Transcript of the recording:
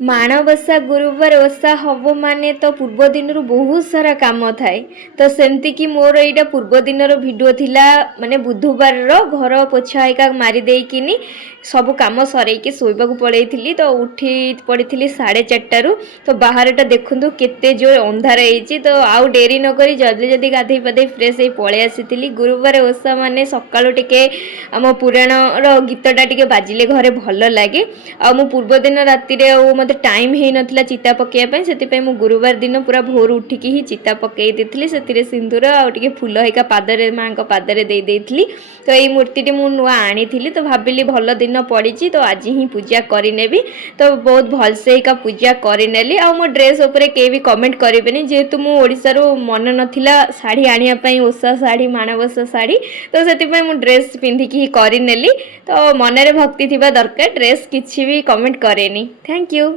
ମାଣବସା ଗୁରୁବାର ଓଷା ହବ ମାନେ ତ ପୂର୍ବ ଦିନରୁ ବହୁତ ସାରା କାମ ଥାଏ। ତ ସେମିତି କି ମୋର ଏଇଟା ପୂର୍ବ ଦିନର ଭିଡ଼ିଓ ଥିଲା, ମାନେ ବୁଧବାରର ଘର ପୋଛା ହେଇକା ମାରି ଦେଇକିନି ସବୁ କାମ ସରେଇକି ଶୋଇବାକୁ ପଳେଇଥିଲି। ତ ଉଠି ପଡ଼ିଥିଲି 4:30ରୁ। ତ ବାହାରଟା ଦେଖନ୍ତୁ କେତେ ଜୋର ଅନ୍ଧାର ହେଇଛି। ତ ଆଉ ଡେରି ନକରି ଜଲ୍ଦି ଜଲ୍ଦି ଗାଧେଇ ପାଧେଇ ଫ୍ରେଶ୍ ହେଇ ପଳେଇ ଆସିଥିଲି। ଗୁରୁବାର ଓଷା ମାନେ ସକାଳୁ ଟିକେ ଆମ ପୁରାଣର ଗୀତଟା ଟିକେ ବାଜିଲେ ଘରେ ଭଲ ଲାଗେ। ଆଉ ମୁଁ ପୂର୍ବ ଦିନ ରାତିରେ ଆଉ ମୋତେ ଟାଇମ୍ ହେଇନଥିଲା ଚିତା ପକାଇବା ପାଇଁ, ସେଥିପାଇଁ ମୁଁ ଗୁରୁବାର ଦିନ ପୁରା ଭୋରୁ ଉଠିକି ହିଁ ଚିତା ପକାଇ ଦେଇଥିଲି। ସେଥିରେ ସିନ୍ଦୁର ଆଉ ଟିକେ ଫୁଲ ହେଇକା ପାଦରେ, ମାଆଙ୍କ ପାଦରେ ଦେଇ ଦେଇଥିଲି। ତ ଏଇ ମୂର୍ତ୍ତିଟି ମୁଁ ନୂଆ ଆଣିଥିଲି, ତ ଭାବିଲି ଭଲ ଦିନ ପଡ଼ିଛି ତ ଆଜି ହିଁ ପୂଜା କରିନେବି। ତ ବହୁତ ଭଲସେ ହେଇକା ପୂଜା କରିନେଲି। ଆଉ ମୋ ଡ୍ରେସ୍ ଉପରେ କେହି ବି କମେଣ୍ଟ କରିବେନି, ଯେହେତୁ ମୁଁ ଓଡ଼ିଶାରୁ ମନେ ନଥିଲା ଶାଢ଼ୀ ଆଣିବା ପାଇଁ, ଓଷା ଶାଢ଼ୀ, ମାଣବସା ଶାଢ଼ୀ। ତ ସେଥିପାଇଁ ମୁଁ ଡ୍ରେସ୍ ପିନ୍ଧିକି ହିଁ କରିନେଲି। ତ ମନରେ ଭକ୍ତି ଥିବା ଦରକାର, ଡ୍ରେସ୍ କିଛି ବି କମେଣ୍ଟ କରେନି। Thank you.